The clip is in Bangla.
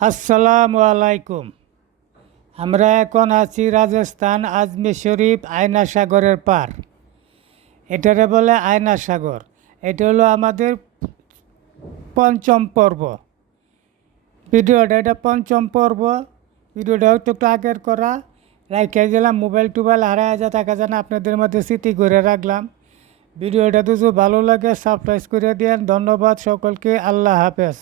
আসসালামু আলাইকুম। আমরা এখন আছি রাজস্থান আজমির শরীফ আয়না সাগরের পার। এটারে বলে আয়না সাগর। এটা হলো আমাদের পঞ্চম পর্ব। এটা পঞ্চম পর্ব। ভিডিওটা হয়তো একটু আগের করা, রাইখে গেলাম। মোবাইল টোবাইল হারায় যা টাকা জানা আপনাদের মধ্যে স্মৃতি করে রাখলাম। ভিডিওটা তো ভালো লাগে সাবস্ক্রাইব করে দেন। ধন্যবাদ সকলকে। আল্লাহ হাফেজ।